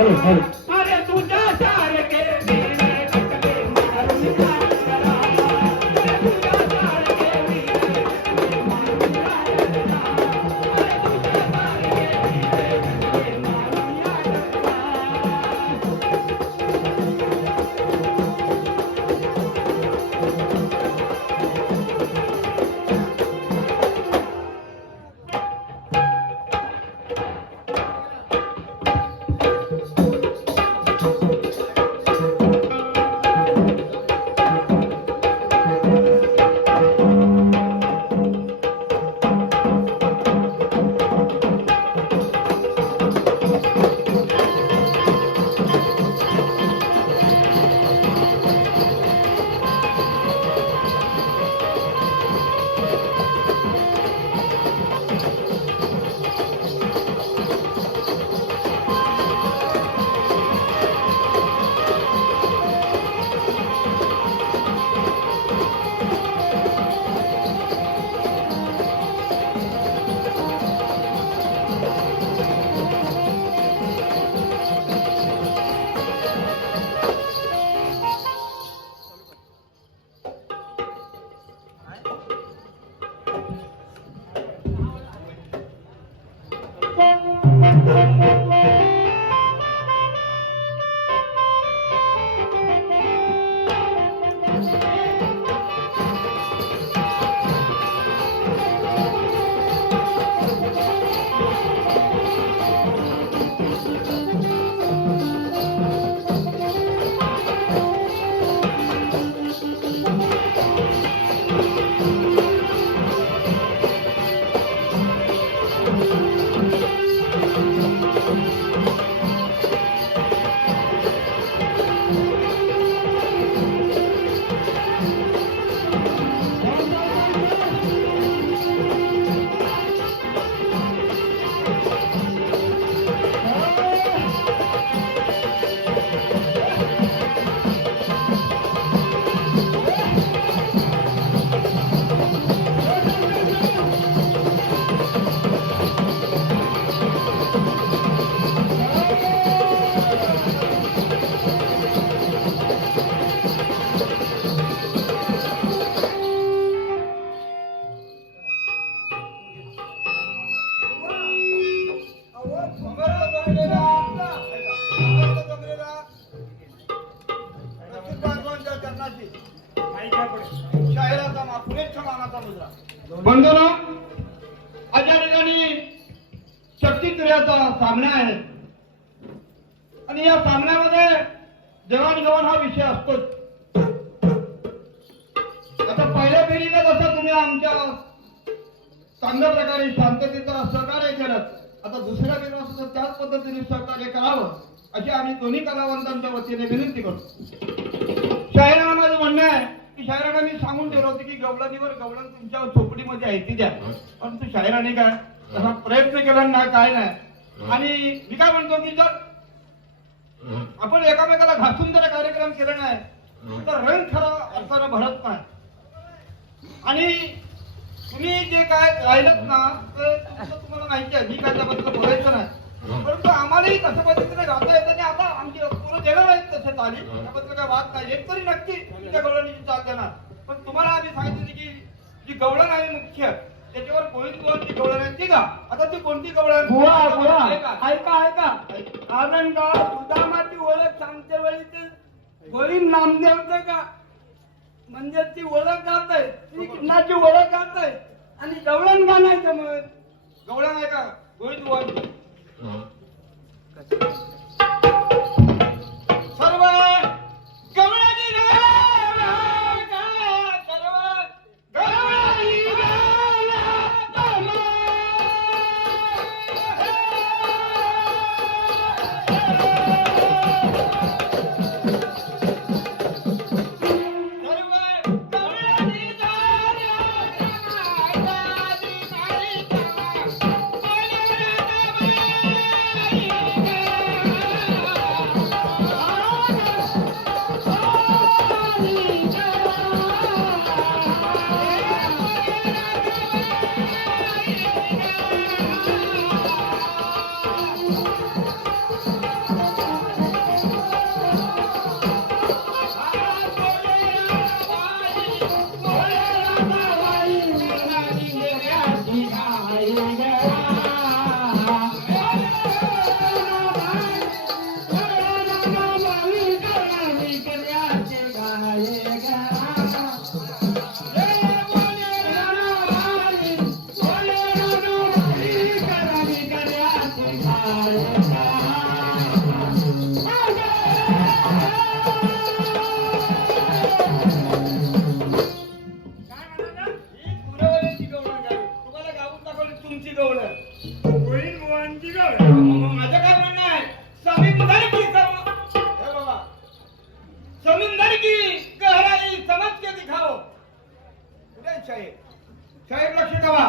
अरे तुझ्या सारखे वीर टकले मारून काय करा अरे तुझ्या सारखे वीर टकले मारून काय करा अरे तुझ्या सारखे वीर टकले मारून काय बंधूंनो, अशा ठिकाणी शक्ती क्रियाचा सामना आहे आणि या सामन्यामध्ये देवाणघेवाण हा विषय असतोच. आता पहिल्या पिढीने जसं तुम्ही आमच्या चांगल्या प्रकारे शांततेचं सहकार्य केलं, आता दुसऱ्या पिढीला सुद्धा त्याच पद्धतीने सहकार्य करावं अशी आम्ही दोन्ही कलावंतांच्या वतीने विनंती करतो. शाहिरांना माझं म्हणणं आहे की शाहिरांना मी सांगून ठेवलं होतं की गवळणीवर गवळण तुमच्या झोपडीमध्ये आहे ती द्या, परंतु शाहिराने काय तसा प्रयत्न केला ना काय नाही. आणि मी काय म्हणतो की जर आपण एकामेकाला घासून जर कार्यक्रम केला नाही तर रंग खरा अर्थानं भरत नाही. आणि तुम्ही जे काय राहिलत ना तर तुम्हाला माहिती आहे, मी काय त्याबद्दल बोलायचं नाही, परंतु आम्हालाही तशा पद्धतीने गाता येतं आणि आता आमची पोरं देणार आहेत तसे ताली, त्याबद्दल काय वाद नाही. एक तरी नक्की तुमच्या गवळणीची चाल देणार. पण तुम्हाला आम्ही सांगितलं की जी गवळण आहे मुख्य त्याच्यावर कोणती गवळण आहे ती का. आता ती कोणती गवळण ऐका कारण का सुदामाची ओळख सांगते वेळी ते गोविंद नामदेवचं का म्हणजे ती ओळख गात आहे, ती कृष्णाची ओळख गात आहे आणि गवळण गाण्याचं मग गवळण आहे का गोविंद सर्व गवळणी काय म्हणाला? ही पुरवण्याची गवळण गावी. तुम्हाला गाऊन दाखवली तुमची गवळण. होईल बुवांची गवळ. मग माझं काय म्हणणं आहे समिंदर की हे बाबा समिंदर की गहराई समझ के दिखाओ. कुठे आहे शाहीर? शाहीर लक्ष ठेवा.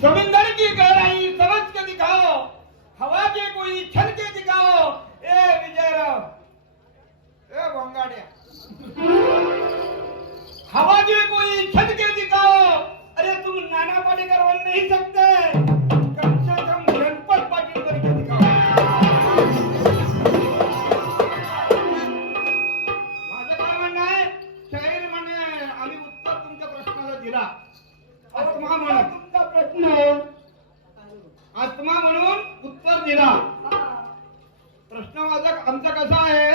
समिंदर की गहराई समझ के दिखाओ, हवा के कोई छल के दिखाओ. ए विजयराव, ए भोंगाड्या, हवा के कोई छल के दिखाओ. अरे तुम नाना पाटेकर बन नहीं सकते, कम से कम गणपत पाटील करके दिखाओ. माझं काय म्हणणं आहे शाहीर म्हणे आम्ही उत्तर तुमच्या प्रश्नाला दिला. आत्मा म्हणून तुमचा प्रश्न आत्मा म्हणून उत्तर दिला. प्रश्न माझा आमचा कसा आहे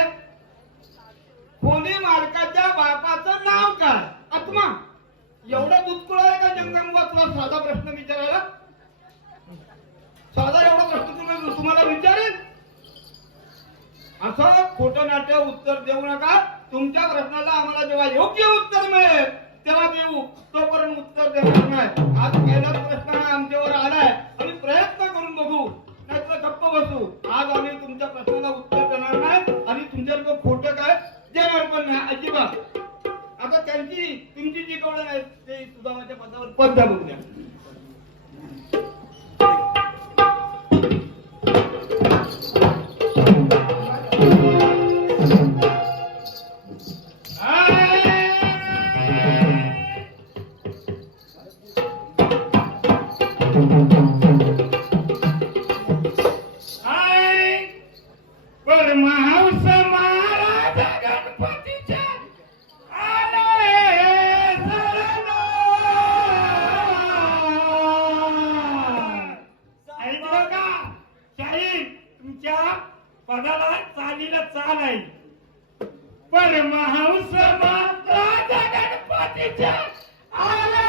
खोली मालकाच्या बापाचं नाव काय? आत्मा. एवढा दुष्कुळ आहे का जंगमवा तुला साधा प्रश्न विचारायला? साधा एवढा प्रश्न तुम्हाला विचारेल असं खोटं नाट्य उत्तर देऊ नका. तुमच्या प्रश्नाला आम्हाला जेव्हा योग्य उत्तर मिळेल तेव्हा देऊ, तोपर्यंत उत्तर देणार नाही. आज पहिलाच प्रश्न हा आमच्यावर आलाय. आम्ही प्रयत्न करून बघू, नाहीतर गप्प बसू. आज आम्ही तुमच्या प्रश्नाला उत्तर देणार नाही आणि तुमच्याकडे खोटं काय देणार पण नाही अजिबात. आता त्यांची तुमची जी गवळण आहे ते सुदामाच्या पदावर पद दाबून द्या. परमहंस महाराज गणपतीचे आले शरण. ऐकलं का शाहीर? तुमच्या पदाला चालीला चाल आहे. परमहंस महाराज गणपतीचे आले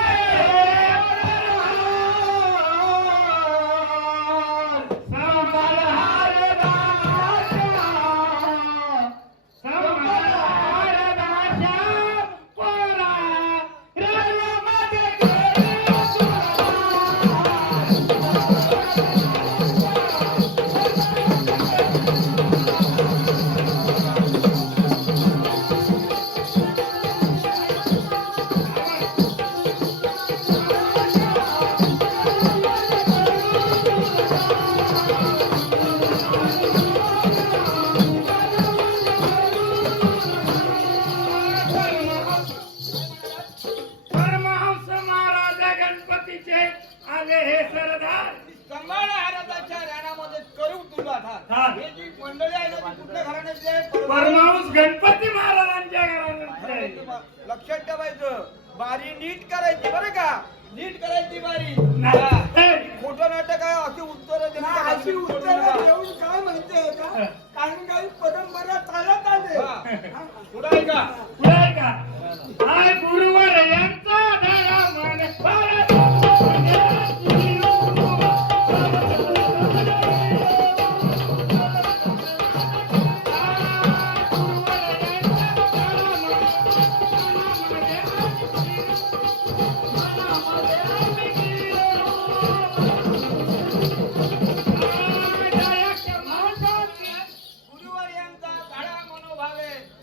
परमहंस गणपती महाराजांच्या घराण्यात. लक्षात ठेवायचं, बारी नीट करायची बरं का, नीट करायची बारी. खोटं नाटक आहे अशी उत्तर अशी उत्तरं देऊन काय माहितीये का, काही काही परंपरा चालत आले. पुढे आहे का? पुढे आहे का? हाय गुरुवर यांचा धडा मन भारत.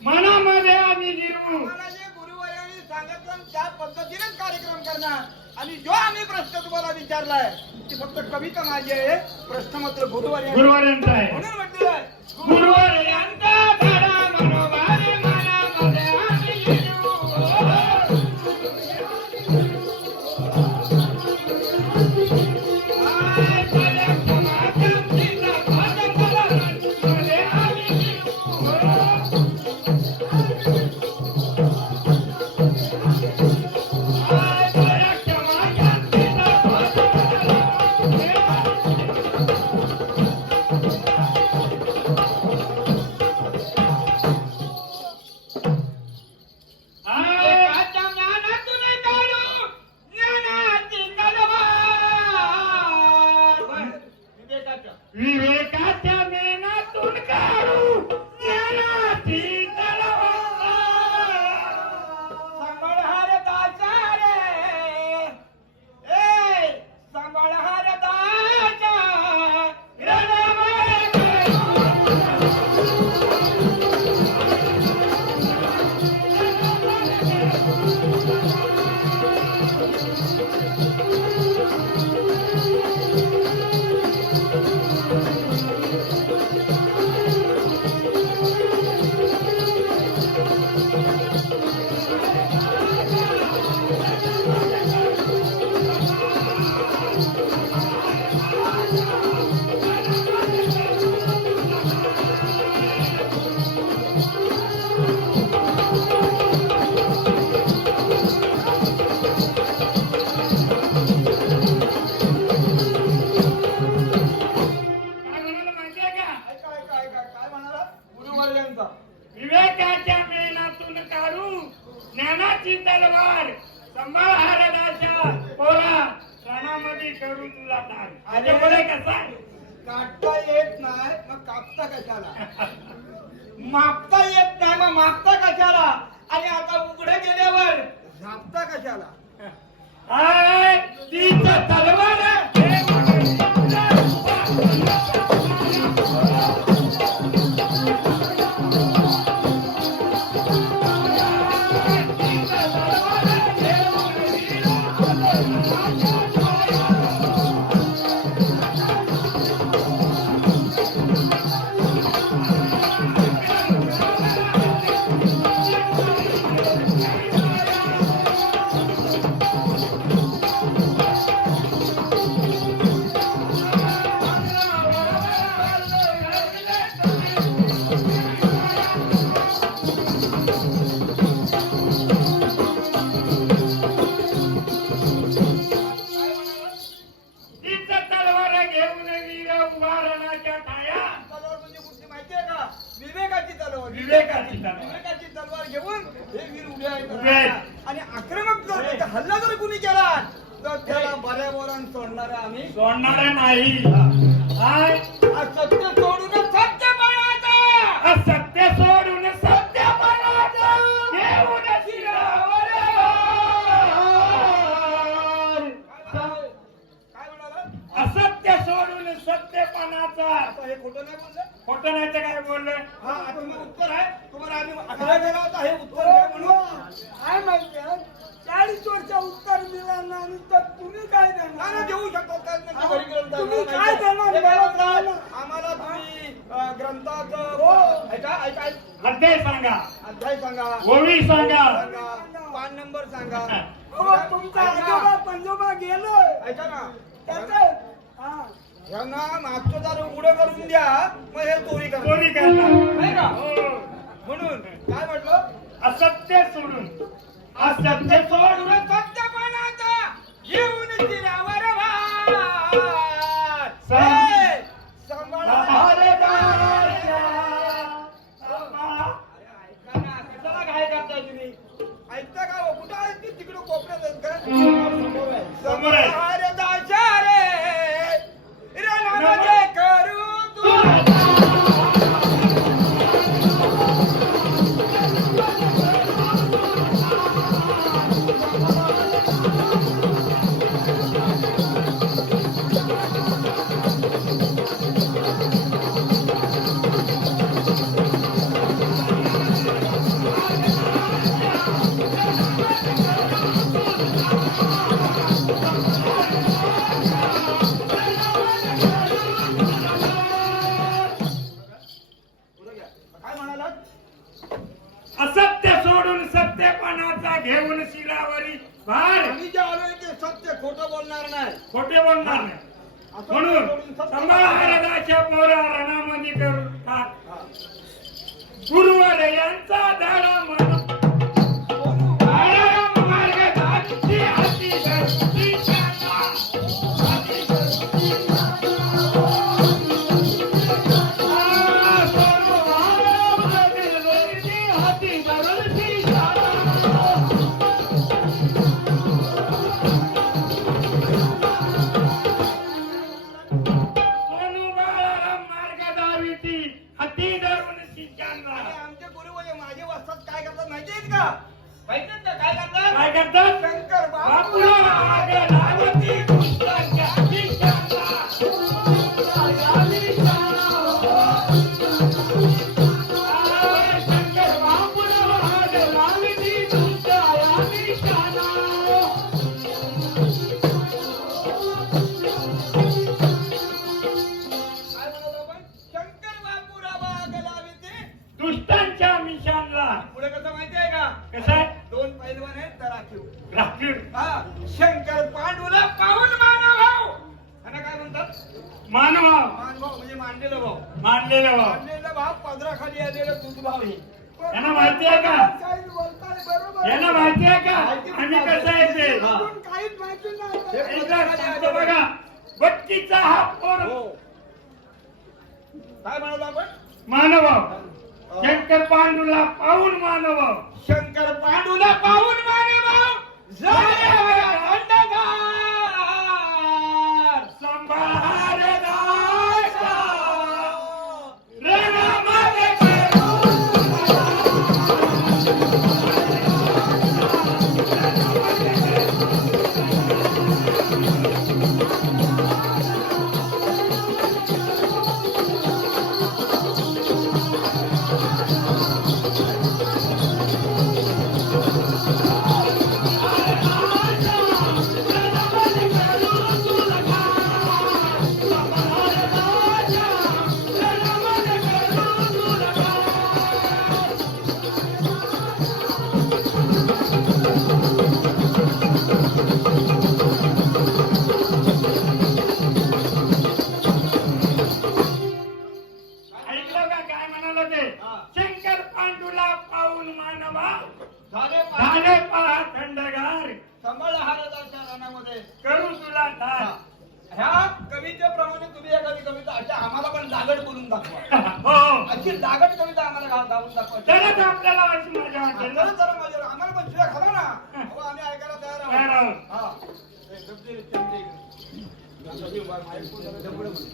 मनामध्ये आम्ही गिरू. आम्हाला जे गुरुवर्यांनी सांगितलं त्या पद्धतीनेच कार्यक्रम करणार. आणि जो आम्ही प्रश्न तुम्हाला विचारलाय ती फक्त कविता माझी आहे, प्रश्न मात्र गुरुवर्यांचा आहे. म्हणून म्हटलेलं गुरुवर्यांचा धडा मनोभावे मनामध्ये आम्ही गिरू. विवेकाच्या मेनातून काढू ज्ञानाची तलवार. सांभाळहार दाचा रे ए सांभाळहार दाचा रणमध्ये काय म्हणाला माहितीये का? काय म्हणाला गुरुवर्यांचा विवेकाच्या मेनातून काढू ज्ञानाची तलवार. सांभाळ हरदाच्या पोरा सणामध्ये करू तुला ठार. अरे पुढे कसा काढता येत नाही मग कापता कशाला मापता येत नाही मग मापता कशाला आणि आता उघडे गेल्यावर झापता कशाला तीच तलवार तीच तलवार घेऊन वीर उभारण्याच्या ठाया. तलवार म्हणजे कुठली माहितीये का विवेकाची तलवार विवेकाची तलवार. विवेकाची तलवार घेऊन हे वीर उभे उभे आहेत. आहेत आणि आक्रमक जर त्याचा हल्ला जर कुणी केला तर त्याला बऱ्या बोरान सोडणारे आम्ही सोडणार नाही. हाय सत्य सोडून सत्य पाळायचा असत्य सोडून सत्यपणाचा घेऊन शिरावर. काय म्हणाला असत्य सोडून सत्यपणाचा. आता हे खोटं नाही बोललं खोटं नाही तर काय बोललं. हा आता मग उत्तर आहे तुम्हाला आम्ही आग्रह केला होता हे उत्तर द्या म्हणून काय माहिती 40 वर्ष उत्तर दिला नाही तर तुम्ही काय नाही, देणार नाही, देऊ शकतात काय नाही, घरी गेलं तर तुम्ही आम्हाला काय माहिती देणार? आहे. हे बघा, मला आम्हाला तुम्ही ग्रंथाचं हो. ऐका ऐका अध्याय सांगा, अध्याय सांगा ओवी सांगा. सांगा पान नंबर सांगा अहो, तुमचा आजोबा पंजोबा गेलोय ऐका ना त्याचं हा यांना मागचं दार उघडं करून द्या मग हे चोरी करा चोरी करणार. नाही का हो. म्हणून काय म्हटलं असत्य सोडून असत्य सोडून सत्यपणाचा घेऊन शिरावर भार. सांभाळ. हे, सांभाळ. ऐका ना, कशाला घाई करताय तुम्ही? ऐकता का हो? कुठं आहेत ते? तिकडं कोपऱ्यात आहेत का? समोर आहे. संहार दाशा रे, रणामध्ये करू तू. पुढं घ्या. काय म्हणालात? असत्य सोडून सत्यपणाचा घेऊन शिरावरी भार. आम्ही जे आलोय ते सत्य खोटं बोलणार नाही खोटे बोलणार नाही. असत्य म्हणून सोडून सत्य सांभाळ हरदाच्या पोरा रणामध्ये करू टाक. हा. गुरुवर यांचा धडा म्हणून मार्गदाची हाती धरती शाखा. हाती धरती शाखा. सोनू बाळा माहितीत का काय करतात? काय करतात शंकर बापूला आग लावती दुष्टांच्या निशाणा. शंकर बापूला आग लावती दुष्टांच्या निशाणा. काय म्हणत आपण? शंकर बापू राबा गलावी ते. दुष्टांच्या मिशानला पुढे कसं माहितीये का? कसं आहे? दोन पैलवान आहेत तर राखीव. राखीव हा, शंकर पांडूला पाहून मानभाव. त्यांना काय म्हणतात? मानव मानभाव म्हणजे मांडलेला भाव. मानलेलं भाव. मांडलेला भाव पदराखाली आलेला दूध भाव हे. यांना माहिती आहे का? यांना माहिती आहे का आम्ही कसं आहे ते? काहीच माहिती नाही. एकदा सांगतो बघा. बट्टीचा हा पोर काय म्हणत आपण? मानव शंकर पांडूला पाहून मानव शंकर पांडूला पाहून मानभाव झाले खंडगार. संभार राजा रणमध्ये करू. ऐकलं का काय म्हणाला ते? शंकर पांडूला पाहून मानवा झाले झाले पहा थंडगार. सांभाळा हा रजाच्या रानामध्ये. करू तुला दार. ह्या कवितेच्या प्रमाणे तुम्ही एखादी कविता अशा आम्हाला पण दागड बोलून दाखवा. हो अशी दागड कविता आम्हाला गाऊन दाखवा. तरच आपल्याला अशी मजा वाटेल ना. जरा माझ्या आम्हाला पण शिव्या खावा ना. अहो, आम्ही ऐकायला तयार तयार आहोत. आहोत. हा. ए, गप्पी रे, चमचे इकडे. गप्पी, बाय, माईक पुढे जरा जबडं बोल.